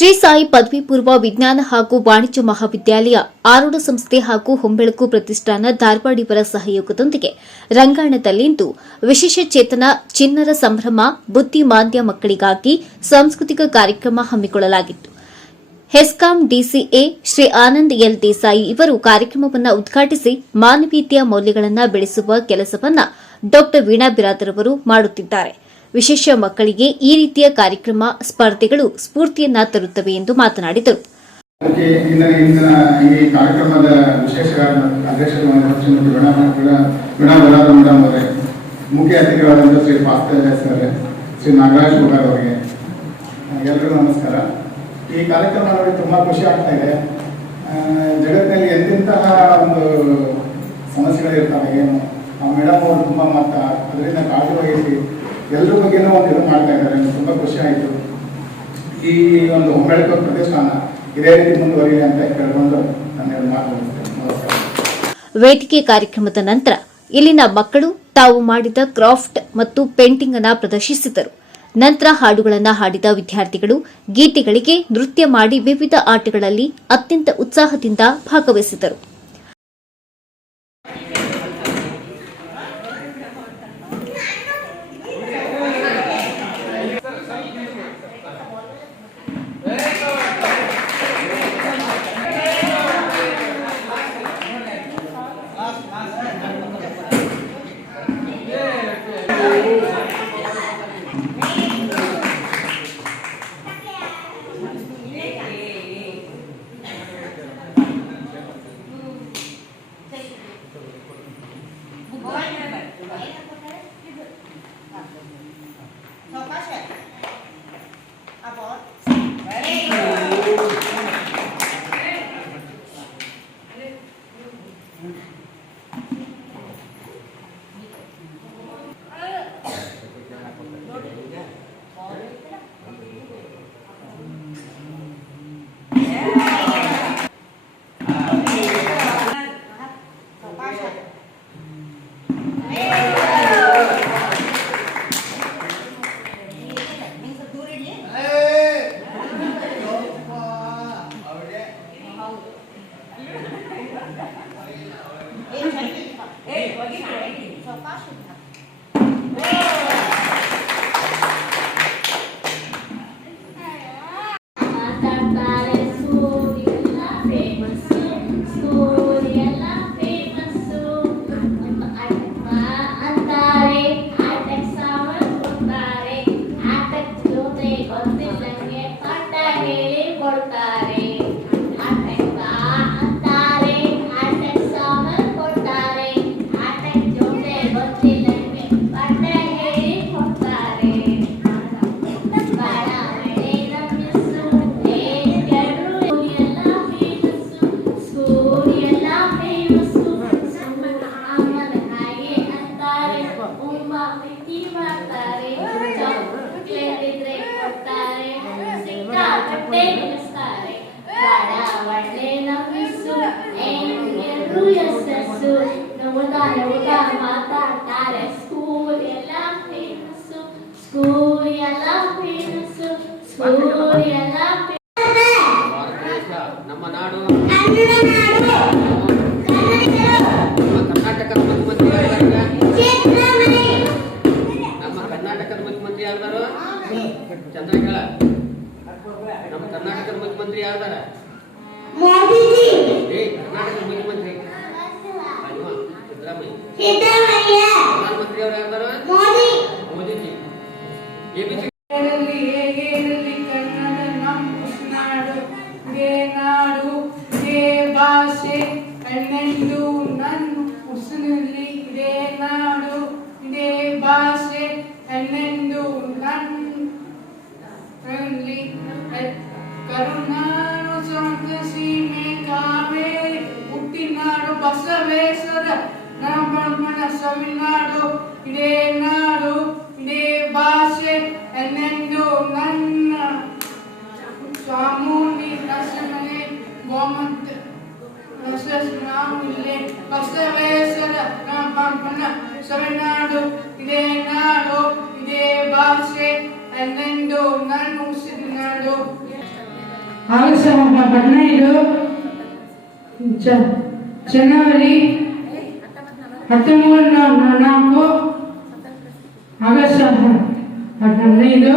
ಶ್ರೀ ಸಾಯಿ ಪದವಿ ಪೂರ್ವ ವಿಜ್ಞಾನ ಹಾಗೂ ವಾಣಿಜ್ಯ ಮಹಾವಿದ್ಯಾಲಯ ಆರೋಡ ಸಂಸ್ಥೆ ಹಾಗೂ ಹೊಂಬೆಳಕು ಪ್ರತಿಷ್ಠಾನ ಧಾರವಾಡ ಇವರ ಸಹಯೋಗದೊಂದಿಗೆ ರಂಗಾಯಣದಲ್ಲಿಂದು ವಿಶೇಷ ಚೇತನ, ಚಿನ್ನರ ಸಂಭ್ರಮ ಬುದ್ದಿಮಾಂದ್ಯ ಮಕ್ಕಳಿಗಾಗಿ ಸಾಂಸ್ಕೃತಿಕ ಕಾರ್ಯಕ್ರಮ ಹಮ್ಮಿಕೊಳ್ಳಲಾಗಿತ್ತು. ಹೆಸ್ಕಾಂ ಡಿಸಿಎ ಶ್ರೀ ಆನಂದ್ ಎಲ್ ದೇಸಾಯಿ ಇವರು ಕಾರ್ಯಕ್ರಮವನ್ನು ಉದ್ಘಾಟಿಸಿ ಮಾನವೀಯತೆಯ ಮೌಲ್ಯಗಳನ್ನು ಬೆಳೆಸುವ ಕೆಲಸವನ್ನು ಡಾ ವೀಣಾ ಬಿರಾದರ್ ಅವರು ಮಾಡುತ್ತಿದ್ದಾರೆ. ವಿಶೇಷ ಮಕ್ಕಳಿಗೆ ಈ ರೀತಿಯ ಕಾರ್ಯಕ್ರಮ ಸ್ಪರ್ಧೆಗಳು ಸ್ಫೂರ್ತಿಯನ್ನ ತರುತ್ತವೆ ಎಂದು ಮಾತನಾಡಿದರು. ಮುಖ್ಯ ಅತಿಥಿಗಳಾದಂಥ ಶ್ರೀ ಪಾಸ್ತ ಸರ್ ಶ್ರೀ ನಾಗರಾಜ್ ಕುಮಾರ್ ಅವರಿಗೆ, ಎಲ್ಲರಿಗೂ ನಮಸ್ಕಾರ. ಈ ಕಾರ್ಯಕ್ರಮ ನೋಡಿ ತುಂಬ ಖುಷಿ ಆಗ್ತಾ ಇದೆ. ಜಗತ್ತಿನಲ್ಲಿ ಎಂತಿಂತಹ ಒಂದು ಸಮಸ್ಯೆಗಳಿರ್ತವೆ, ಏನು? ಆ ಮೇಡಮ್ ಅವರು ತುಂಬ ಮಾತಾ ಅದರಿಂದ ಕಾಳಜಿ ವಹಿಸಿ ಎಲ್ಲರ ಬಗ್ಗೆನೂ ಒಂದು ಇದು ಮಾಡ್ತಾ ಇದ್ದಾರೆ ತುಂಬ ಖುಷಿ ಆಯಿತು. ಈ ಒಂದು ಹೊಂಬಳಿಕ ಪ್ರತಿಷ್ಠಾನ ಇದೇ ರೀತಿ ಮುಂದುವರಿಯಲಿ ಅಂತ ಕೇಳ್ಕೊಂಡು ನಾನು ಮಾತು. ವೇದಿಕೆ ಕಾರ್ಯಕ್ರಮದ ನಂತರ ಇಲ್ಲಿನ ಮಕ್ಕಳು ತಾವು ಮಾಡಿದ ಕ್ರಾಫ್ಟ್ ಮತ್ತು ಪೇಂಟಿಂಗ್ ಅನ್ನ ಪ್ರದರ್ಶಿಸಿದರು. ನಂತರ ಹಾಡುಗಳನ್ನು ಹಾಡಿದ ವಿದ್ಯಾರ್ಥಿಗಳು ಗೀತೆಗಳಿಗೆ ನೃತ್ಯ ಮಾಡಿ ವಿವಿಧ ಆಟಗಳಲ್ಲಿ ಅತ್ಯಂತ ಉತ್ಸಾಹದಿಂದ ಭಾಗವಹಿಸಿದರು. ಸ್ಕೂಲ್ ಎಲ್ಲ ಭಾರತ ನಾಡು ಗೆ ಭಾಷೆ ಕಣ್ಣೆಂದು ನನ್ನ ಉಸಿನಲ್ಲಿ ಇದೇ ನಾಡು ಇದೇ ಭಾಷೆ ಕಣ್ಣೆಂದು ನನ್ನ ರಲ್ಲಿ ಕರುನಾಡು ಸ್ವಂತ ಸೀಮೆ ಕಾವೇರಿ ಹುಟ್ಟಿನಾಡು ಬಸವೇಶ್ವರ ನಮ್ಮ ಸವಿನಾಡು ಇದೇ ನಾಡು ಇದೇ ಭಾಷೆ ಎನ್ನೆಂದು ನನ್ನ ಚಾಮುಂಡಿ ದರ್ಶನನೆ ಗೋಮಂತ ರಸಸ್ನಾಮಿಲ್ಲೆ ಬಸವೇಶ್ವರ ನಮ್ಮ ಸವಿನಾಡು ಇದೇ ನಾಡು ಇದೇ ಭಾಷೆ ಎನ್ನೆಂದು ನನ್ನ ಉಸಿರಿನಾಡು ಆಗಸ್ಟ್ ಹದಿನೈದು ಜ- ಜನವರಿ ಹತ್ತೊಂಬತ್ತು ನಾಲ್ಕು ಆಗಸ್ಟ್ ಹದಿನೈದು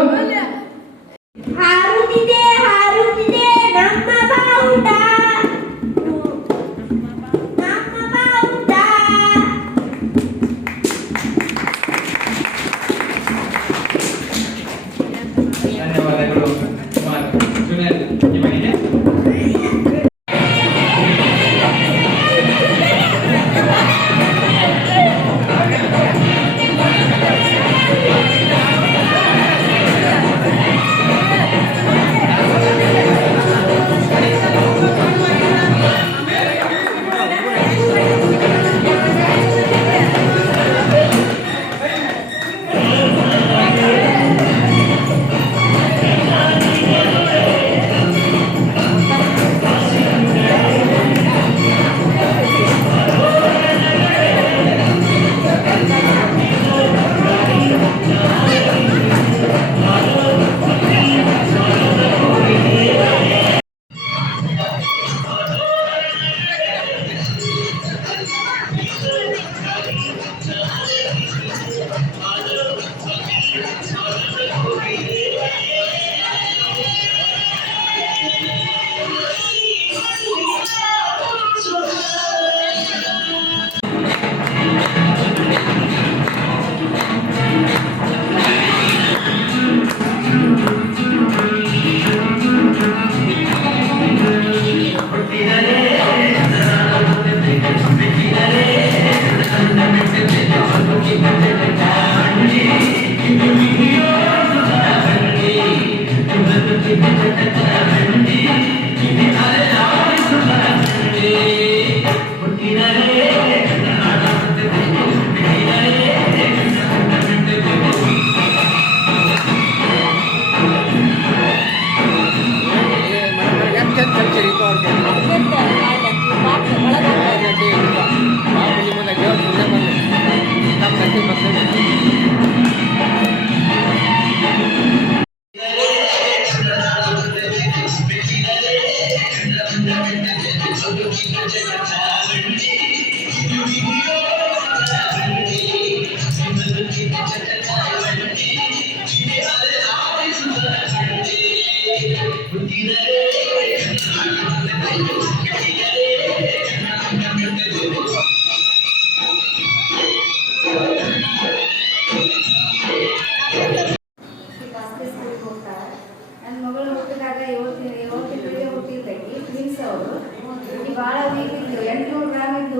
ನನ್ನ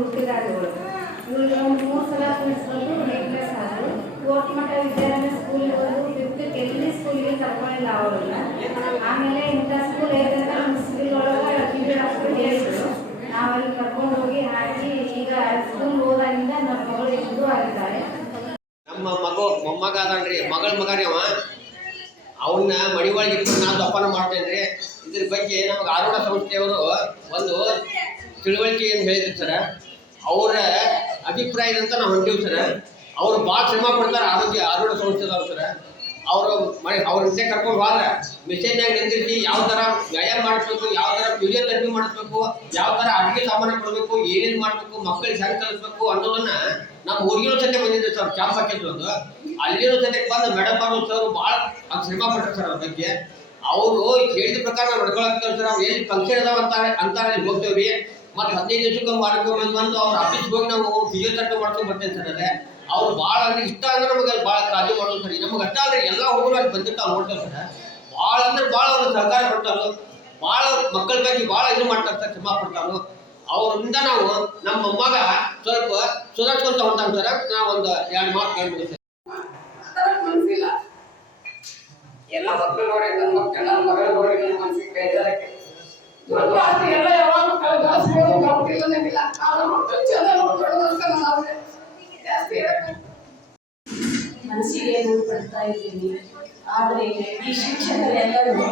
ಇದ್ದು ಇವಳಿಗೆ ಒಂದು ಮೂರು ಸಲ ಬಂದು ನೆಕ್ಲೆಸ್ ಆದರು ಕೋರ್ಟ್ ಮಠ ವಿದ್ಯಾರಣ್ಯ ಸ್ಕೂಲಿಗೆ ಬಂದು ಫಿಫ್ತ್ ಎಲ್ಲಿ ಸ್ಕೂಲಿಗೆ ಕರ್ಕೊಂಡಿಲ್ಲ ಅವರನ್ನ. ಆಮೇಲೆ ಇಂಥ ಸ್ಕೂಲ್ ಹೇಗಂತ ನಮ್ಮ ಸ್ಕೂಲ್ ಒಳಗೆ ಟಿ ವಿ ಡಾಕ್ಟರ್ ಹೇಳಿದ್ರು. ನಾವು ಅಲ್ಲಿ ಕರ್ಕೊಂಡು ಹೋಗಿ ಹಾಕಿ ಈಗ ಸ್ಕೂಲ್ ಹೋದಾಗಿಂದ ನಮ್ಮ ಮಗಳು ಇಂಪ್ರೂವ್ ಆಗಿದ್ದಾರೆ ನಮ್ಮ ಮಗು, ಮೊಮ್ಮಗ ಅದನ್ರಿ. ಮಗಳ ಮಗ ರೀ ಅವ. ಅವನ್ನ ಮಡಿ ನಾನು ದಪ್ಪನ ಮಾಡ್ತೇನೆ ಇದ್ರ ಬಗ್ಗೆ ನಮ್ಗೆ ಆರೋಗ್ಯ ಸಂಸ್ಥೆಯವರು ಒಂದು ತಿಳುವಳಿಕೆಯನ್ನು ಹೇಳಿದ್ರು ಸರ್. ಅವರ ಅಭಿಪ್ರಾಯದಂತ ನಾವು ಹೊಂಟೀವಿ ಸರ್. ಅವ್ರು ಭಾಳ ಶ್ರಮ ಪಡ್ತಾರೆ, ಆರೋಗ್ಯ ಆರೋಗ್ಯ ಸಂಸ್ಥೆದವ್ರು ಸರ್. ಅವರು ಮನೆ ಅವ್ರ ಜೊತೆ ಕರ್ಕೊಂಡು ಹೋದ್ರೆ ಮಿಷನ್ನಾಗ ನಿಂತಿರ್ತಿ ಯಾವ ಥರ ವ್ಯಾಯಾಮ ಮಾಡಿಸ್ಬೇಕು, ಯಾವ ಥರ ಫಿಸಿಯೋಥೆರಪಿ ಮಾಡಿಸ್ಬೇಕು, ಯಾವ ಥರ ಅಡುಗೆ ಸಾಮಾನು ಕೊಡಬೇಕು, ಏನೇನು ಮಾಡಬೇಕು ಮಕ್ಕಳಿಗೆ ಹೆಂಗೆ ಕಲಿಸ್ಬೇಕು ಅನ್ನೋದನ್ನ ನಮ್ಮ ಊರಿಗಿರೋ ಜೊತೆ ಬಂದಿದ್ದೆ ಸರ್ ಕ್ಯಾಂಪ್ ಹಾಕಿದ್ರು ಅಲ್ಲಿರೋ ಜೊತೆಗೆ ಬಂದು ಮೇಡಮ್ ಅವರು ಸರ್ ಭಾಳ ಅದು ಶ್ರಮ ಪಟ್ಟರು ಸರ್ ಅದ್ರ ಬಗ್ಗೆ. ಅವರು ಹೇಳಿದ ಪ್ರಕಾರ ನಾವು ನಡ್ಕೊಳಕ್ತೇವೆ ಸರ್, ಅವ್ರು ಎಲ್ಲಿ ಫಂಕ್ಷನ್ ಅದಾವ ಅಂತಾರೆ ಅಂತಾರೆ ಹೋಗ್ತೇವ್ರಿ. ಮತ್ತೆ ಹದಿನೈದು ದಿವಸಕ್ಕೆ ಮಾಡ್ಕೊಂಡು ಬಂದು ಅವ್ರ ಆಫೀಸ್ಗೆ ಹೋಗಿ ನಾವು ಫಿಸಿಯೋಥೆರಪಿ ಮಾಡ್ಕೊಂಡು ಬರ್ತೇನೆ ಸರ್ ಅದೇ ಅವ್ರು ಭಾಳ ಅಂದ್ರೆ ಇಷ್ಟ ಅಂದ್ರೆ ನಮಗೆ ಭಾಳ ಕಾಳಜಿ ಮಾಡೋದು ಸರಿ. ನಮಗೆ ಅಷ್ಟ ಅಂದ್ರೆ ಎಲ್ಲ ಹುಡುಗರು ಅಲ್ಲಿ ಬಂದಿರ್ತಾವೆ ನೋಡ್ತಾರೆ ಸರ್ ಭಾಳ ಅಂದ್ರೆ ಭಾಳ ಅವ್ರು ಸಹಕಾರ ಕೊಡ್ತಾರೋ ಭಾಳ ಮಕ್ಕಳ ಬಗ್ಗೆ ಭಾಳ ಇದು ಮಾಡ್ತಾರೆ ಸರ್, ಕ್ಷಮಾ ಪಡ್ತಾರೋ ಅವರಿಂದ ನಾವು ನಮ್ಮ ಮಗ ಸ್ವಲ್ಪ ಸುಧಾರಿಸ್ಕೊಂತ ಹೊಂಟಾನ ಸರ್. ನಾವು ಒಂದು ಎರಡು ಮಾತು ಹೇಳ್ಬಿಡ್ತೇವೆ ಸರ್. ಎಲ್ಲ ಮಕ್ಕಳು ನೋಡಿ ನನ್ನ ಮಕ್ಕಳು ಮಗಳು ನೋಡಿ ನನ್ನ ಮನಸ್ಸಿಗೆ ಬೇಜಾರಕ್ಕೆ ದುರ್ಗಾಸ್ತಿ ಎಲ್ಲ ಯಾವಾಗ ಜಾಸ್ತಿ ಗೊತ್ತಿಲ್ಲ ನನಗಿಲ್ಲ ಆದ್ರೆ ಮಕ್ಕಳು ಚೆನ್ನಾಗಿ ನೋಡ್ಕೊಳ್ಳೋದು ಅಂತ ನನ್ನ ಆಸೆ ಜಾಸ್ತಿ ಹೇಳಕ್ಕೆ ಮನಸ್ಸಿಗೆ ನೋವು ಪಡ್ತಾ ಇದ್ದೀನಿ. ಆದರೆ ಈ ಶಿಕ್ಷಕರೆಲ್ಲರೂ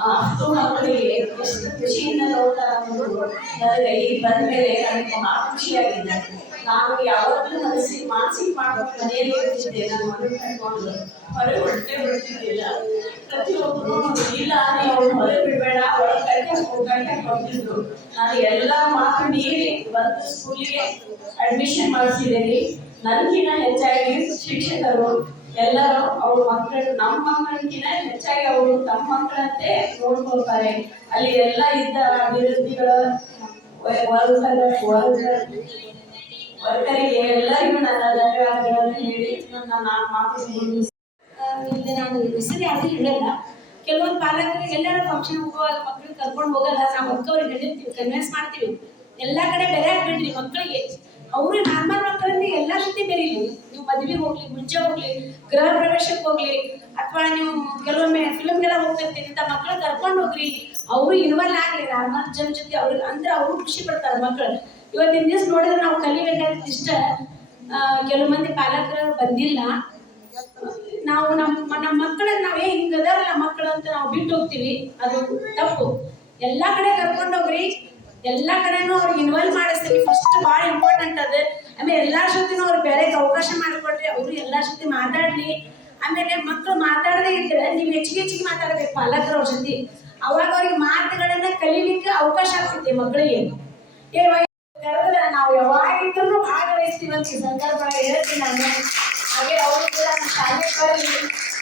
ಹತ್ತು ಮಕ್ಕಳಿಗೆ ಎಷ್ಟು ಖುಷಿಯಿಂದ ನೋಡ್ತಾರೆ ಅನ್ನೋದು ನನಗೆ ಇಲ್ಲಿ ಬಂದ ಮೇಲೆ ನನಗೆ ಮಹಾ ನಾನು ಯಾವತ್ತೂ ಮನಸ್ಸಿಗೆ ಮಾನಸಿಕ ಮಾಡ್ಕೊಂಡು ಮನೆಯಲ್ಲಿ ಇರ್ತಿದ್ದೆ. ನನ್ನ ಮಗನ ಕಟ್ಕೊಂಡು ಹೊರಗೆ ಹೊಟ್ಟೆ ಬಿಡ್ತಿದ್ದಿಲ್ಲ ಪ್ರತಿಯೊಬ್ಬರು ಇಲ್ಲ ಅಂದ್ರೆ ಅವ್ರು ಹೊರಗೆ ಬಿಡಬೇಡ. ಒಳಗೆ ಹೋಗಂತ ಕೊಡ್ತಿದ್ರು ನಾನು ಎಲ್ಲ ಮಾತು ಮೀರಿ ಬಂದು ಸ್ಕೂಲಿಗೆ ಅಡ್ಮಿಷನ್ ಮಾಡಿಸಿದ್ದೀನಿ. ನನಗಿನ್ನ ಹೆಚ್ಚಾಗಿ ಶಿಕ್ಷಕರು ಎಲ್ಲರೂ ಅವ್ರ ಮಕ್ಕಳು, ನಮ್ಮ ಮಕ್ಕಳಿಗಿನ್ನ ಹೆಚ್ಚಾಗಿ ಅವರು ತಮ್ಮ ಮಕ್ಕಳಂತೆ ನೋಡ್ಕೊಳ್ತಾರೆ. ಅಲ್ಲಿ ಎಲ್ಲ ಇದ್ದ ಅಭಿವೃದ್ಧಿಗಳ ವರ್ಗ ವರ್ಗ ವರ್ಗರಿಗೆ ಎಲ್ಲರಿಗೂ ನನ್ನ ಧನ್ಯವಾದಗಳನ್ನು ಹೇಳಿ ನನ್ನ ನಾನು ಮಾತು ನಾನು ಹೇಳಲ್ಲ ಕೆಲವೊಂದು ಪಾಲಕರಿಗೆ ಎಲ್ಲರೂ ಫಂಕ್ಷನ್ ಹೋಗುವಾಗ ಮಕ್ಳಿಗೆ ಕರ್ಕೊಂಡು ಹೋಗಲ್ಲ. ನಾವು ಮಕ್ಕಳಿಗೆ ಹೇಳಿರ್ತೀವಿ ಕನ್ವಿನ್ಸ್ ಮಾಡ್ತೀವಿ. ಎಲ್ಲ ಕಡೆ ಬೆಲೆ ಹಾಕ್ಬೇಡ್ರಿ ಮಕ್ಕಳಿಗೆ. ಅವರು ನಾರ್ಮಲ್ ಮಕ್ಕಳಲ್ಲಿ ಎಲ್ಲ ಜೊತೆ ಬೆರೀಲಿ. ನೀವು ಮದುವೆಗೆ ಹೋಗ್ಲಿ, ಮುಂಚೆ ಹೋಗ್ಲಿ, ಗೃಹ ಪ್ರವೇಶಕ್ಕೆ ಹೋಗ್ಲಿ, ಅಥವಾ ನೀವು ಕೆಲವೊಮ್ಮೆ ಫಿಲ್ಮ್ಗೆಲ್ಲ ಹೋಗ್ತಿರ್ತೀರಿ, ಇಂಥ ಮಕ್ಕಳು ಕರ್ಕೊಂಡು ಹೋಗ್ರಿ. ಅವರು ಇನ್ವಾಲ್ವ್ ಆಗ್ಲಿ. ನಾರ್ಮಲ್ ಜನ ಜೊತೆ ಅವ್ರಿಗೆ ಅಂದ್ರೆ ಅವರು ಖುಷಿ ಪಡ್ತಾರೆ ಮಕ್ಕಳು. ಇವತ್ತಿನ ದಿವಸ ನೋಡಿದ್ರೆ ನಾವು ಕಲಿಬೇಕಾದ್ರೆ ಇಷ್ಟ. ಕೆಲವು ಮಂದಿ ಪಾಲಕರು ಬಂದಿಲ್ಲ. ನಾವು ನಮ್ಮ ನಮ್ಮ ಮಕ್ಕಳನ್ನ ನಾವೇ ಹಿಂಗ ಅದಾರಲ್ಲ ಮಕ್ಕಳು ಅಂತ ನಾವು ಬಿಟ್ಟು ಹೋಗ್ತೀವಿ. ಅದು ತಪ್ಪು. ಎಲ್ಲಾ ಕಡೆ ಕರ್ಕೊಂಡು ಹೋಗ್ರಿ. ಎಲ್ಲಾ ಕಡೆನೂ ಅವ್ರಿಗೆ ಇನ್ವಾಲ್ವ್ ಮಾಡಿಸ್ತೀವಿ ಫಸ್ಟ್ ಭಾಳ ಇಂಪಾರ್ಟೆಂಟ್ ಅದು. ಆಮೇಲೆ ಎಲ್ಲಾರ ಜೊತೆನೂ ಅವ್ರು ಬೇರೆಗೆ ಅವಕಾಶ ಮಾಡಿಕೊಡ್ರಿ. ಅವರು ಎಲ್ಲಾರ ಜೊತೆ ಮಾತಾಡ್ಲಿ. ಆಮೇಲೆ ಮಕ್ಕಳು ಮಾತಾಡದೇ ಇದ್ರೆ ನೀವು ಹೆಚ್ಚಿಗೆ ಹೆಚ್ಚಿಗೆ ಮಾತಾಡಬೇಕು ಪಾಲಕರ ಅವ್ರ ಜೊತೆ. ಅವಾಗ ಅವ್ರಿಗೆ ಮಾತುಗಳನ್ನ ಕಲೀಲಿಕ್ಕೆ ಅವಕಾಶ ಆಗ್ತೈತಿ ಮಕ್ಕಳಿಗೆ ಕರೆದ್ರೆ ನಾವು ಯಾವಾಗಿದ್ರು ಭಾಗವಹಿಸ್ತೀವಿ ಅಂತ ಸಂದರ್ಭ ಹೇಳ್ತೀನಿ ನಾನು. ಹಾಗೆ ಅವರು ಕೂಡ ನಮ್ಮ ಶಾಲೆಗೆ ಬರಲಿ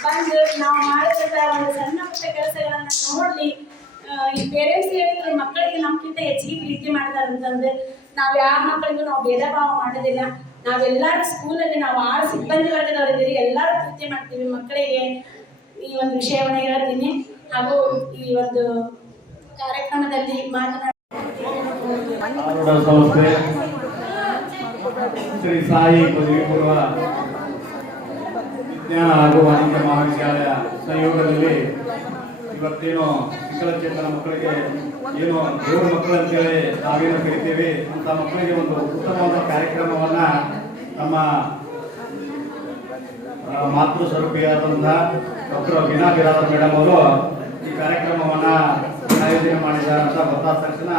ಬಂದು ನಾವು ಮಾಡಿದಂತ ಒಂದು ಸಣ್ಣ ಪುಟ್ಟ ಕೆಲಸಗಳನ್ನ ನೋಡ್ಲಿ ಈ ಪೇರೆಂಟ್ಸ್ ಹೇಳಿದ್ರೆ ಮಕ್ಕಳಿಗೆ ನಮ್ಗಿಂತ ಹೆಚ್ಚಿಗೆ ಪ್ರೀತಿ ಮಾಡ್ತಾರೆ ಅಂತಂದ್ರೆ ನಾವು ಯಾರ ಮಕ್ಕಳಿಗೂ ನಾವು ಭೇದ ಭಾವ ಮಾಡೋದಿಲ್ಲ. ನಾವೆಲ್ಲರೂ ಸ್ಕೂಲಲ್ಲಿ ನಾವು ಆರು ಸಿಬ್ಬಂದಿ ವರ್ಗದವರಿದ್ದೀರಿ. ಎಲ್ಲರೂ ಪ್ರೀತಿ ಮಾಡ್ತೀವಿ ಮಕ್ಕಳಿಗೆ. ಈ ಒಂದು ವಿಷಯವನ್ನು ಹೇಳ್ತೀನಿ. ಹಾಗೂ ಈ ಒಂದು ಕಾರ್ಯಕ್ರಮದಲ್ಲಿ ಮಾತನಾಡ ಸಂಸ್ಥೆ ಶ್ರೀ ಸಾಯಿ ಪದವಿ ಪೂರ್ವ ವಿಜ್ಞಾನ ಹಾಗೂ ವಾಣಿಜ್ಯ ಮಹಾವಿದ್ಯಾಲಯ ಸಂಯೋಗದಲ್ಲಿ ಇವತ್ತೇನು ವಿಕಲಚೇತನ ಮಕ್ಕಳಿಗೆ ಏನು ದೇವರ ಮಕ್ಕಳು ಅಂತೇಳಿ ನಾವೇನು ಕರಿತೀವಿ ಅಂತ ಮಕ್ಕಳಿಗೆ ಒಂದು ಉತ್ತಮವಾದ ಕಾರ್ಯಕ್ರಮವನ್ನ ನಮ್ಮ ಮಾತೃ ಸ್ವರೂಪಿಯಾದಂತಹ ಡಾಕ್ಟರ್ ವೀಣಾ ಬಿರಾದರ್ ಮೇಡಮ್ ಅವರು ಈ ಕಾರ್ಯಕ್ರಮವನ್ನ ಆಯೋಜನೆ ಮಾಡಿದ್ದಾರೆ ಅಂತ ಗೊತ್ತಾದ ತಕ್ಷಣ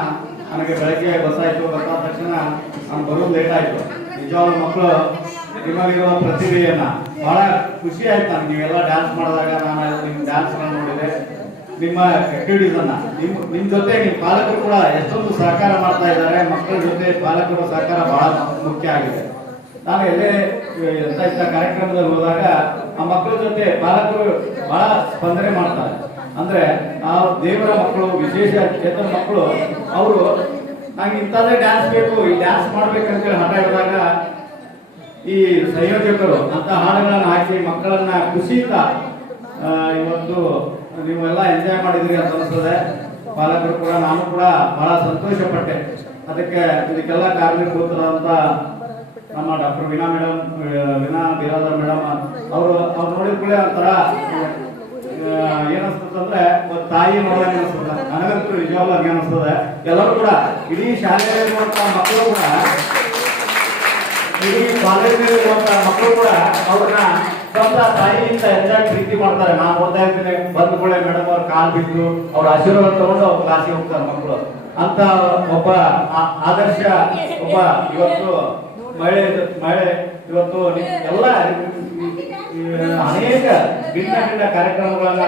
ನನಗೆ ಬೆಳಗ್ಗೆ ಬಸ್ಸಾಯಿತು ಬಸ್ಸಾದ ತಕ್ಷಣ ನಾನು ಬರೋದು ಲೇಟ್ ಆಯ್ತು. ನಿಜವಾದ ಮಕ್ಕಳು ನಿಮಗಿರುವ ಪ್ರತಿಭೆಯನ್ನು ಬಹಳ ಖುಷಿ ಆಯ್ತು ನನಗೆ ನೀವೆಲ್ಲ ಡ್ಯಾನ್ಸ್ ಮಾಡಿದಾಗ ನಾನು ನಿಮ್ಮ ಡ್ಯಾನ್ಸ್ ನೋಡಿದೆ. ನಿಮ್ಮ ಆಕ್ಟಿವಿಟೀಸ್ ನಿಮ್ಮ ನಿಮ್ಮ ನಿಮ್ ಜೊತೆ ನಿಮ್ಮ ಪಾಲಕರು ಕೂಡ ಎಷ್ಟೊಂದು ಸಹಕಾರ ಮಾಡ್ತಾ ಇದ್ದಾರೆ. ಮಕ್ಕಳ ಜೊತೆ ಪಾಲಕರ ಸಹಕಾರ ಬಹಳ ಮುಖ್ಯ ಆಗಿದೆ. ನಾನು ಎಲ್ಲೇ, ಎಂತ ಇಂಥ ಕಾರ್ಯಕ್ರಮದಲ್ಲಿ ಹೋದಾಗ ಆ ಮಕ್ಕಳ ಜೊತೆ ಪಾಲಕರು ಬಹಳ ಸ್ಪಂದನೆ ಮಾಡ್ತಾರೆ. ಅಂದ್ರೆ ಆ ದೇವರ ಮಕ್ಕಳು, ವಿಶೇಷ ಚೇತನ ಮಕ್ಕಳು, ಅವರು ನಂಗೆ ಇಂಥದ್ದೇ ಡ್ಯಾನ್ಸ್ ಬೇಕು, ಈ ಡ್ಯಾನ್ಸ್ ಮಾಡ್ಬೇಕಂತೇಳಿ ಹಠ ಹೇಳಿದಾಗ ಈ ಸಂಯೋಜಕರು ಅಂತ ಹಾಡುಗಳನ್ನು ಹಾಕಿ ಮಕ್ಕಳನ್ನ ಖುಷಿಯಿಂದ ಇವತ್ತು ನೀವೆಲ್ಲ ಎಂಜಾಯ್ ಮಾಡಿದ್ರಿ ಅಂತ ಅನಿಸ್ತದೆ ಪಾಲಕರು ಕೂಡ, ನಾನು ಕೂಡ ಬಹಳ ಸಂತೋಷ ಪಟ್ಟೆ ಅದಕ್ಕೆ ಇದಕ್ಕೆಲ್ಲ ಕಾರಣೀಭೂತರಾದಂತ ನಮ್ಮ doctor Veena madam, Veena Biradar madam, ಅವರು, ಅವ್ರು ನೋಡಿದ ಕೂಡ ಒಂಥರ ಏನಿಸ್ತದಂದ್ರೆ ಒಂದು ತಾಯಿ ಮಗಳ ನನಗಂತೂ ನಿಜವಾಗ್ಲೂ ಹಂಗೆ ಎಲ್ಲರೂ ಕೂಡ ಇಡೀ ಶಾಲೆಯಲ್ಲಿರುವಂತ ಮಕ್ಕಳು ಕೂಡ, ಇಡೀ ಕಾಲೇಜಿನಲ್ಲಿರುವಂತ ಮಕ್ಕಳು ಕೂಡ ಅವ್ರನ್ನ ಸ್ವಂತ ತಾಯಿಯಿಂದ ಹೆಚ್ಚಾಗಿ ಪ್ರೀತಿ ಮಾಡ್ತಾರೆ. ನಾನು ಓದ್ತಾ ಇರ್ತೀನಿ ಬಂದ ಕೂಡ ಮೇಡಮ್ ಅವ್ರ ಕಾಲ್ ಬಿದ್ದು ಅವ್ರ ಆಶೀರ್ವಾದ ತಗೊಂಡು ಅವ್ರ ಕ್ಲಾಸಿಗೆ ಹೋಗ್ತಾರೆ ಮಕ್ಕಳು. ಅಂತ ಒಬ್ಬ ಆದರ್ಶ, ಒಬ್ಬ ಇವತ್ತು ಮಹಿಳೆ ಮಳೆ ಇವತ್ತು ಎಲ್ಲ ಅನೇಕ ಭಿನ್ನ ಭಿನ್ನ ಕಾರ್ಯಕ್ರಮಗಳನ್ನ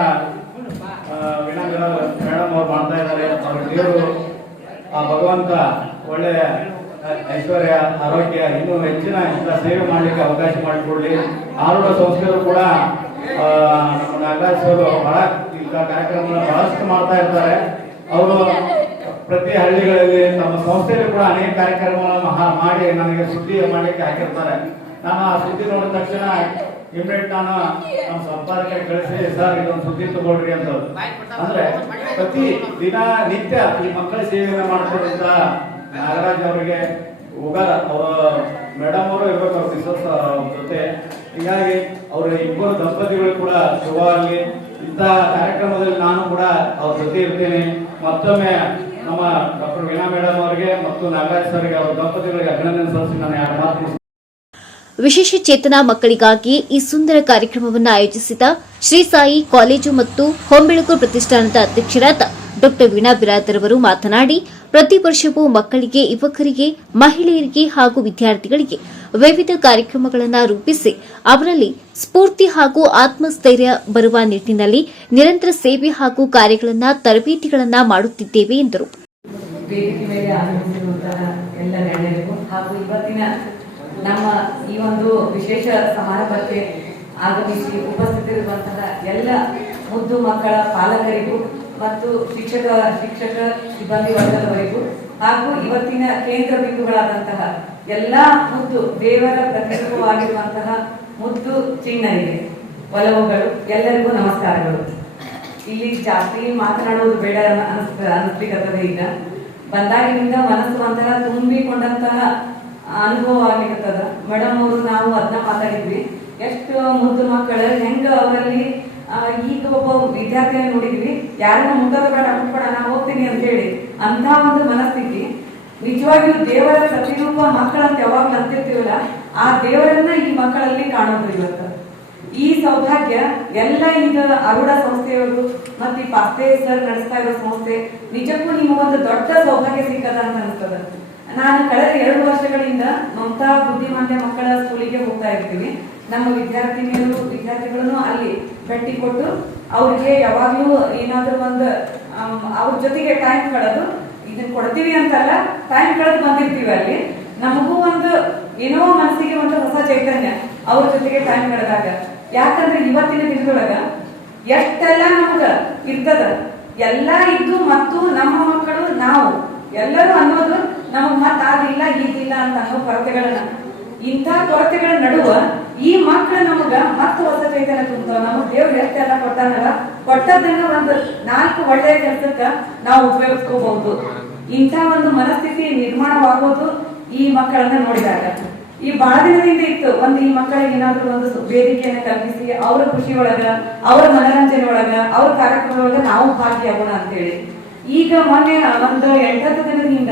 ಮೇಡಮ್ ಅವ್ರು ಮಾಡ್ತಾ ಇದ್ದಾರೆ. ಅವ್ರ ದೇವರು ಆ ಭಗವಂತ ಒಳ್ಳೆಯ ಐಶ್ವರ್ಯ ಆರೋಗ್ಯ ಇನ್ನೂ ಹೆಚ್ಚಿನ ಇಂಥ ಸೇವೆ ಮಾಡಲಿಕ್ಕೆ ಅವಕಾಶ ಮಾಡಿಕೊಡ್ಲಿ. ಆರೋಗ್ಯ ಸಂಸ್ಥೆಗಳು ಕೂಡ ನಮ್ಮ ನಾಗರಾಜ್ ಅವರು ಬಹಳ ಇಂಥ ಕಾರ್ಯಕ್ರಮಗಳನ್ನ ಬಹಳಷ್ಟು ಮಾಡ್ತಾ ಇರ್ತಾರೆ. ಅವರು ಪ್ರತಿ ಹಳ್ಳಿಗಳಲ್ಲಿ ನಮ್ಮ ಸಂಸ್ಥೆಯಲ್ಲಿ ಕೂಡ ಅನೇಕ ಕಾರ್ಯಕ್ರಮಗಳನ್ನು ಮಾಡಿ ನನಗೆ ಸುದ್ದಿ ಮಾಡಲಿಕ್ಕೆ ಹಾಕಿರ್ತಾರೆ. ನಾನು ಆ ಸುದ್ದಿ ನೋಡಿದ ತಕ್ಷಣ ಇಮಿಡಿಯೇಟ್ ನಾನು ನಮ್ಮ ಸಂಪಾದಕ ಕಳಿಸಿ, ಸರ್, ಇದೊಂದು ಸುದ್ದಿ ತಗೊಳ್ರಿ ಅಂತ ಅಂದ್ರೆ ಪ್ರತಿ ದಿನ ನಿತ್ಯ ಈ ಮಕ್ಕಳ ಸೇವೆಯನ್ನು ಮಾಡ್ಕೊಂಡಿದ್ದ ನಾಗರಾಜ್ ಅವರಿಗೆ ಹೋಗಲ್ಲ ಅವರ ಮೇಡಮ್ ಅವರು ಇರ್ಬೇಕು ಅವ್ರ ಮಿಸಸ್ ಜೊತೆ. ಹೀಗಾಗಿ ಅವರ ಇಬ್ಬರು ದಂಪತಿಗಳು ಕೂಡ ಶುಭ ಆಗಲಿ ಇಂತಹ ಕಾರ್ಯಕ್ರಮದಲ್ಲಿ ನಾನು ಕೂಡ ಅವ್ರ ಜೊತೆ ಇರ್ತೇನೆ. ಮತ್ತೊಮ್ಮೆ ನಮ್ಮ ಡಾಕ್ಟರ್ ವೀಣಾ ಮೇಡಮ್ ಅವರಿಗೆ ಮತ್ತು ನಾಗರಾಜ್ ಸರ್ಗೆ ಅವರ ದಂಪತಿಗಳಿಗೆ ಅಭಿನಂದನೆ ಸಲ್ಲಿಸಿ ನಾನು ಎರಡು ಮಾತು ವಿಶೇಷ ಚೇತನ ಮಕ್ಕಳಿಗಾಗಿ ಈ ಸುಂದರ ಕಾರ್ಯಕ್ರಮವನ್ನು ಆಯೋಜಿಸಿದ ಶ್ರೀ ಸಾಯಿ ಕಾಲೇಜು ಮತ್ತು ಹೊಂಬೆಳಕು ಪ್ರತಿಷ್ಠಾನದ ಅಧ್ಯಕ್ಷರಾದ ಡಾ ವೀಣಾ ಬಿರಾದರ್ ಅವರು ಮಾತನಾಡಿ, ಪ್ರತಿ ವರ್ಷವೂ ಮಕ್ಕಳಿಗೆ, ಯುವಕರಿಗೆ, ಮಹಿಳೆಯರಿಗೆ ಹಾಗೂ ವಿದ್ಯಾರ್ಥಿಗಳಿಗೆ ವಿವಿಧ ಕಾರ್ಯಕ್ರಮಗಳನ್ನು ರೂಪಿಸಿ ಅವರಲ್ಲಿ ಸ್ಫೂರ್ತಿ ಹಾಗೂ ಆತ್ಮಸ್ಥೈರ್ಯ ಬರುವ ನಿಟ್ಟಿನಲ್ಲಿ ನಿರಂತರ ಸೇವೆ ಹಾಗೂ ಕಾರ್ಯಗಳನ್ನು, ತರಬೇತಿಗಳನ್ನು ಮಾಡುತ್ತಿದ್ದೇವೆ ಎಂದರು. ವೇದಿಕೆ ಮೇಲೆ ಆಗಮಿಸಿರುವಂತಹ ಎಲ್ಲ ಗಣ್ಯರಿಗೂ ಹಾಗೂ ಇವತ್ತಿನ ನಮ್ಮ ಈ ಒಂದು ವಿಶೇಷ ಸಮಾರಂಭಕ್ಕೆ ಆಗಮಿಸಿ ಉಪಸ್ಥಿತರಿರುವಂತಹ ಎಲ್ಲ ಮುದ್ದು ಮಕ್ಕಳ ಪಾಲಕರಿಗೂ ಮತ್ತು ಶಿಕ್ಷಕ ಶಿಕ್ಷಕ, ಸಿಬ್ಬಂದಿ ವರ್ಗದವರಿಗೂ ಹಾಗೂ ಇವತ್ತಿನ ಕೇಂದ್ರ ಬಿಂದುಗಳಾದಂತಹ ಎಲ್ಲ ಮುದ್ದು ದೇವರ ಪ್ರತಿರೂಪವಾಗಿರುವಂತಹ ಮುದ್ದು ಚಿನ್ನರಿಗೆ ಒಲವುಗಳು, ಎಲ್ಲರಿಗೂ ನಮಸ್ಕಾರಗಳು. ಇಲ್ಲಿ ಜಾಸ್ತಿ ಮಾತನಾಡುವುದು ಬೇಡ ಅನಿಸ್ ಅನಿಸ್ಲಿಕ್ಕತ್ತದೆ ಈಗ ಬಂದಾಗಿನಿಂದ ಮನಸ್ಸು ಒಂಥರ ತುಂಬಿಕೊಂಡಂತಹ ಅನುಭವ ಆಗಿರ್ತದ ಮೇಡಮ್ ಅವರು, ನಾವು ಅದನ್ನ ಮಾತಾಡಿದ್ವಿ. ಎಷ್ಟು ಮುದ್ದು ಮಕ್ಕಳು, ಹೆಂಗ ಅವರಲ್ಲಿ ಈಗ ಒಬ್ಬ ವಿದ್ಯಾರ್ಥಿಯನ್ನು ನೋಡಿದ್ವಿ. ಯಾರನ್ನ ಮುಟ್ಟದ ಬೇಡ ಮುಟ್ಬೇಡ ನಾ ಹೋಗ್ತೀನಿ ಅಂತ ಹೇಳಿ ಅಂತ ಒಂದು ಮನಸ್ಥಿತಿ. ನಿಜವಾಗಿಯೂ ದೇವರ ಪ್ರತಿರೂಪ ಮಕ್ಕಳಂತ ಯಾವಾಗ್ಲೂ ಅಂತಿರ್ತೀವಲ್ಲ ಆ ದೇವರನ್ನ ಈ ಮಕ್ಕಳಲ್ಲಿ ಕಾಣೋದು ಇವತ್ತು. ಈ ಸೌಭಾಗ್ಯ ಎಲ್ಲ ಈಗ ಅರುಡ ಸಂಸ್ಥೆಯವರು ಮತ್ತೆ ಈ ಸರ್ ನಡೆಸ್ತಾ ಇರೋ ಸಂಸ್ಥೆ, ನಿಜಕ್ಕೂ ನಿಮಗೊಂದು ದೊಡ್ಡ ಸೌಭಾಗ್ಯ ಸಿಕ್ಕದ ಅಂತ ಅನ್ಸ್ತದ. ನಾನು ಕಳೆದ ಎರಡು ವರ್ಷಗಳಿಂದ ಮಮತಾ ಬುದ್ಧಿಮಾಂದ್ಯ ಮಕ್ಕಳ ಸ್ಕೂಲಿಗೆ ಹೋಗ್ತಾ ಇರ್ತೀವಿ ನಮ್ಮ ವಿದ್ಯಾರ್ಥಿನಿಯರು, ವಿದ್ಯಾರ್ಥಿಗಳನ್ನು ಅಲ್ಲಿ ಭೇಟಿ ಕೊಟ್ಟು ಅವ್ರಿಗೆ ಯಾವಾಗ್ಲೂ ಏನಾದ್ರೂ ಒಂದು ಅವ್ರ ಜೊತೆಗೆ ಟೈಮ್ ಕಳೆದು ಇದನ್ನ ಕೊಡ್ತೀವಿ ಅಂತಲ್ಲ ಟೈಮ್ ಕಳೆದು ಬಂದಿರ್ತೀವಿ ಅಲ್ಲಿ. ನಮಗೂ ಒಂದು ಏನೋ ಮನಸ್ಸಿಗೆ ಒಂದು ಹೊಸ ಚೈತನ್ಯ ಅವ್ರ ಜೊತೆಗೆ ಟೈಮ್ ಕಳೆದಾಗ. ಯಾಕಂದ್ರೆ ಇವತ್ತಿನ ದಿನದೊಳಗ ಎಷ್ಟೆಲ್ಲ ನಮ್ಗ ಇರ್ತದ, ಎಲ್ಲ ಇದ್ದು ಮತ್ತು ನಮ್ಮ ಮಕ್ಕಳು ನಾವು, ಎಲ್ಲರೂ ಅನ್ನೋದು ನಮಗ್ ಮತ್ ಆದಿಲ್ಲ ಇದಿಲ್ಲ ಅಂತ ಅನ್ನೋ ಕೊರತೆಗಳನ್ನ. ಇಂಥ ಕೊರತೆಗಳ ನಡುವ ಈ ಮಕ್ಕಳು ನಮಗ ಮತ್ತೆ ಹೊಸ ಚೈತನ್ಯ ತುಂಬ ನಮಗ್ ದೇವ್ರು ಎಷ್ಟೆಲ್ಲ ಕೊಟ್ಟಾನಲ್ಲ ಕೊಟ್ಟದನ್ನ ಒಂದು ನಾಲ್ಕು ಒಳ್ಳೆಯ ಕೆಲಸಕ್ಕ ನಾವು ಉಪಯೋಗಿಸ್ಕೋಬಹುದು. ಇಂಥ ಒಂದು ಮನಸ್ಥಿತಿ ನಿರ್ಮಾಣವಾಗೋದು ಈ ಮಕ್ಕಳನ್ನ ನೋಡಿದಾಗ. ಈ ಬಹಳ ದಿನದಿಂದ ಇತ್ತು. ಒಂದು ಈ ಮಕ್ಕಳಿಗೆ ಏನಾದ್ರು ಒಂದು ವೇದಿಕೆಯನ್ನು ಕಲ್ಪಿಸಿ, ಅವರ ಖುಷಿ ಒಳಗ ಅವರ ಮನರಂಜನೆ ಒಳಗ ಅವ್ರ ಕಾರ್ಯಕ್ರಮ ಒಳಗ ನಾವು ಭಾಗಿಯಾಗೋಣ ಅಂತೇಳಿ. ಈಗ ಮೊನ್ನೆ ಒಂದು ಎಂಟತ್ತು ದಿನದಿಂದ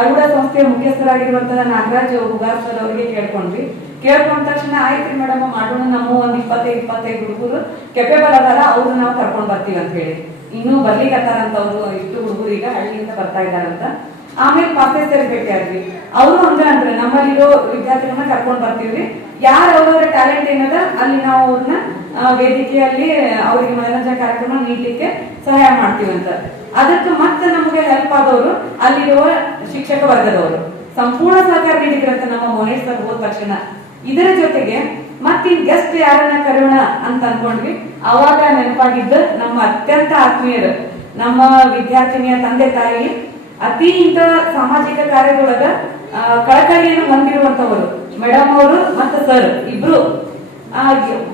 ಅರುಡ ಸಂಸ್ಥೆಯ ಮುಖ್ಯಸ್ಥರಾಗಿರುವಂತಹ ನಾಗರಾಜ್ ಹುಗಾರ್ ಸರ್ ಅವರಿಗೆ ಕೇಳ್ಕೊಂಡ್ವಿ. ಕೇಳ್ಕೊಂಡ ತಕ್ಷಣ ಆಯ್ತು ಮೇಡಮ್, ಮಾಡೋಣ, ನಮ್ಮ ಒಂದ್ ಇಪ್ಪತ್ತೈದು ಇಪ್ಪತ್ತೈದು ಹುಡುಗರು ಕೆಪೇಬಲ್ ಅದಾರ ಅವ್ರು ನಾವು ಕರ್ಕೊಂಡ್ ಬರ್ತೀವಿ ಅಂತ ಹೇಳಿ ಇನ್ನೂ ಅಂತ ಅವರು, ಇಷ್ಟು ಹುಡುಗರು ಈಗ ಹಳ್ಳಿಯಿಂದ ಬರ್ತಾ ಇದಾರಂತ ಆಮೇಲೆ ಪಾತ್ರೆ ಸರಿ ಭೇಟಿ ಆದ್ವಿ. ಅವರು ಹಂಗ ಅಂದ್ರೆ, ನಮ್ಮಲ್ಲಿರೋ ವಿದ್ಯಾರ್ಥಿಗಳನ್ನ ಕರ್ಕೊಂಡ್ ಬರ್ತೀವ್ರಿ. ಯಾರು ಅವರ ಟ್ಯಾಲೆಂಟ್ ಏನದ, ಅಲ್ಲಿ ನಾವು ಅವ್ರನ್ನ ವೇದಿಕೆಯಲ್ಲಿ ಅವ್ರಿಗೆ ಮನೋರಂಜನಾ ಕಾರ್ಯಕ್ರಮ ನೀಡ್ಲಿಕ್ಕೆ ಸಹಾಯ ಮಾಡ್ತೀವಿ ಅಂತ. ಅದಕ್ಕೆ ಮತ್ತೆ ನಮಗೆ ಹೆಲ್ಪ್ ಆದವರು ಅಲ್ಲಿರುವ ಶಿಕ್ಷಕ ವರ್ಗದವರು. ಸಂಪೂರ್ಣ ಸಹಕಾರ ನೀಡಿದ್ರಂತ ನಮ್ಮ ಮೋನೇಶ್ ಸರ್ ಹೋದ ತಕ್ಷಣ. ಇದರ ಜೊತೆಗೆ ಮತ್ತಿನ್ ಗೆಸ್ಟ್ ಯಾರನ್ನ ಕರೆಯೋಣ ಅಂತ ಅನ್ಕೊಂಡ್ವಿ. ಅವಾಗ ನೆನಪಾಗಿದ್ದ ನಮ್ಮ ಅತ್ಯಂತ ಆತ್ಮೀಯರು, ನಮ್ಮ ವಿದ್ಯಾರ್ಥಿನಿಯ ತಂದೆ ತಾಯಿ ಅತಿ ಇಂಥ ಸಾಮಾಜಿಕ ಕಾರ್ಯದೊಳಗ ಕಳಕಳಿಯನ್ನು ಹೊಂದಿರುವಂತವರು ಮೇಡಮ್ ಅವರು ಮತ್ತೆ ಸರ್ ಇಬ್ರು.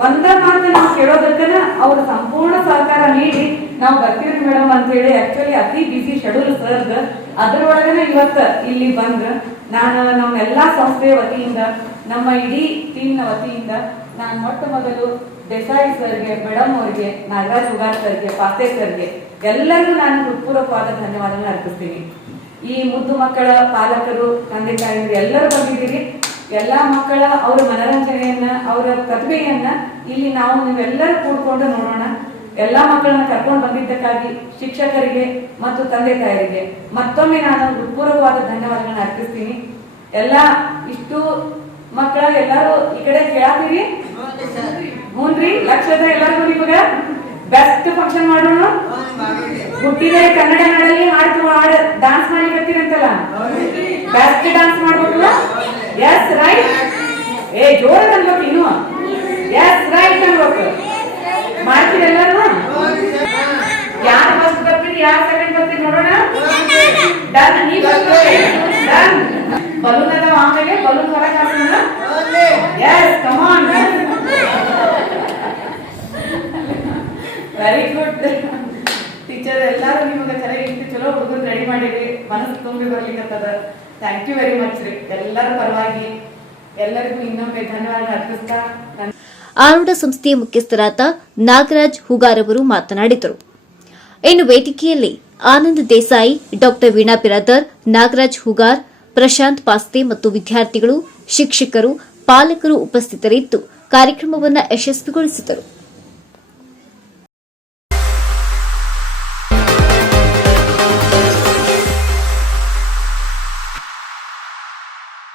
ಒಂದ ಮಾತು ನಾವು ಕೇಳೋದಕ್ಕನ ಅವ್ರ ಸಂಪೂರ್ಣ ಸಹಕಾರ ನೀಡಿ ನಾವು ಬರ್ತೀವಿ ಮೇಡಮ್ ಅಂತ ಹೇಳಿ ಆಕ್ಚುಲಿ ಅತಿ ಬಿಸಿ ಶೆಡ್ಯೂಲ್ ಸರ್ ಅದ್ರೊಳಗನೆ ಇವತ್ತ ಇಲ್ಲಿ ಬಂದ್ರ ನಾನು ನಮ್ಮೆಲ್ಲಾ ಸಂಸ್ಥೆಯ ವತಿಯಿಂದ, ನಮ್ಮ ಇಡೀ ಟೀಮ್ನ ವತಿಯಿಂದ ನಾನು ಮೊಟ್ಟ ಮೊದಲು ದೇಸಾಯಿ ಸರ್ಗೆ ಮೇಡಮ್ ಅವರಿಗೆ, ನಾಗರಾಜ್ ಉಗಾರ್ ಸರ್ಗೆ ಪಾತೆ ಸರ್ಗೆ, ಎಲ್ಲರಿಗೂ ನಾನು ಹೃತ್ಪೂರ್ವಕವಾದ ಧನ್ಯವಾದಗಳನ್ನ ಅರ್ಪಿಸ್ತೀನಿ. ಈ ಮುದ್ದು ಮಕ್ಕಳ ಪಾಲಕರು, ತಂದೆ ತಾಯಿಯರು ಎಲ್ಲರೂ ಬಂದಿದ್ದೀರಿ. ಎಲ್ಲ ಮಕ್ಕಳ ಅವರ ಮನರಂಜನೆಯನ್ನ, ಅವರ ಪ್ರತಿಭೆಯನ್ನ ಇಲ್ಲಿ ನಾವು ನೀವೆಲ್ಲರೂ ಕೂಡ್ಕೊಂಡು ನೋಡೋಣ. ಎಲ್ಲ ಮಕ್ಕಳನ್ನ ಕರ್ಕೊಂಡು ಬಂದಿದ್ದಕ್ಕಾಗಿ ಶಿಕ್ಷಕರಿಗೆ ಮತ್ತು ತಂದೆ ತಾಯರಿಗೆ ಮತ್ತೊಮ್ಮೆ ನಾನು ಹೃತ್ಪೂರ್ವಕವಾದ ಧನ್ಯವಾದಗಳನ್ನ ಅರ್ಪಿಸ್ತೀನಿ. ಎಲ್ಲ ಇಷ್ಟು ಮಕ್ಕಳ ಎಲ್ಲರೂ ಈ ಕಡೆ ಕೇಳಾತೀರಿ. ಹ್ಞೂನ್ರಿ ಲಕ್ಷದ ಎಲ್ಲರಿಗೂ ನಿಮಗ ಬೆಸ್ಟ್ ಫಂಕ್ಷನ್ ಮಾಡೋಣ? ಹುಟ್ಟಿದ ಕನ್ನಡ ನಾಡಲ್ಲಿ ಹಾಡು ಹಾಡು ಡಾನ್ಸ್ ಮಾಡ್ಲಿಕ್ಕತ್ತೀರಂತಲ್ಲ ಬೆಸ್ಟ್ ಡಾನ್ಸ್ ಮಾಡ್ಬೇಕು ಎಸ್ ರೈಟ್ ಏ ಜೋರ ಅನ್ಬೇಕು ಇನ್ನು ಎಸ್ ರೈಟ್ ಅನ್ಬೇಕು. ಮಾಡ್ತೀರಿ ಎಲ್ಲರೂ ಯಾರು ಫಸ್ಟ್ ಬರ್ತೀರಿ, ಯಾರು ಸೆಕೆಂಡ್ ಬರ್ತೀರಿ ನೋಡೋಣ? ಡನ್ ನೀ ಡನ್ ಬಲೂನ್ ಅದಾವ ಆಮೇಲೆ ಬಲೂನ್ ಹೊರಗೆ ಹಾಕೋಣ yes come on very good teacher ಎಲ್ಲರೂ ನಿಮಗೆ ಚೆನ್ನಾಗಿ ಚಲೋ ಹುಡುಗರು ರೆಡಿ ಮಾಡಿರಿ. ಮನಸ್ಸು ತುಂಬಿ ಬರ್ಲಿಕ್ಕತ್ತದ ಥ್ಯಾಂಕ್ ಯು ವೆರಿ ಮಚ್ ರೀ. ಎಲ್ಲರ ಪರವಾಗಿ ಎಲ್ಲರಿಗೂ ಇನ್ನೊಮ್ಮೆ ಧನ್ಯವಾದ ಅರ್ಪಿಸ್ತಾ ಆರೂಢ ಸಂಸ್ಥೆಯ ಮುಖ್ಯಸ್ಥರಾದ ನಾಗರಾಜ್ ಹುಗಾರ್ ಅವರು ಮಾತನಾಡಿದರು. ಇನ್ನು ವೇದಿಕೆಯಲ್ಲಿ ಆನಂದ್ ದೇಸಾಯಿ, ಡಾಕ್ಟರ್ ವೀಣಾ ಬಿರಾದರ್, ನಾಗರಾಜ್ ಹುಗಾರ್, ಪ್ರಶಾಂತ್ ಪಾಸ್ತೆ ಮತ್ತು ವಿದ್ಯಾರ್ಥಿಗಳು, ಶಿಕ್ಷಕರು ಪಾಲಕರು ಉಪಸ್ಥಿತರಿದ್ದು ಕಾರ್ಯಕ್ರಮವನ್ನು ಯಶಸ್ವಿಗೊಳಿಸಿದರು.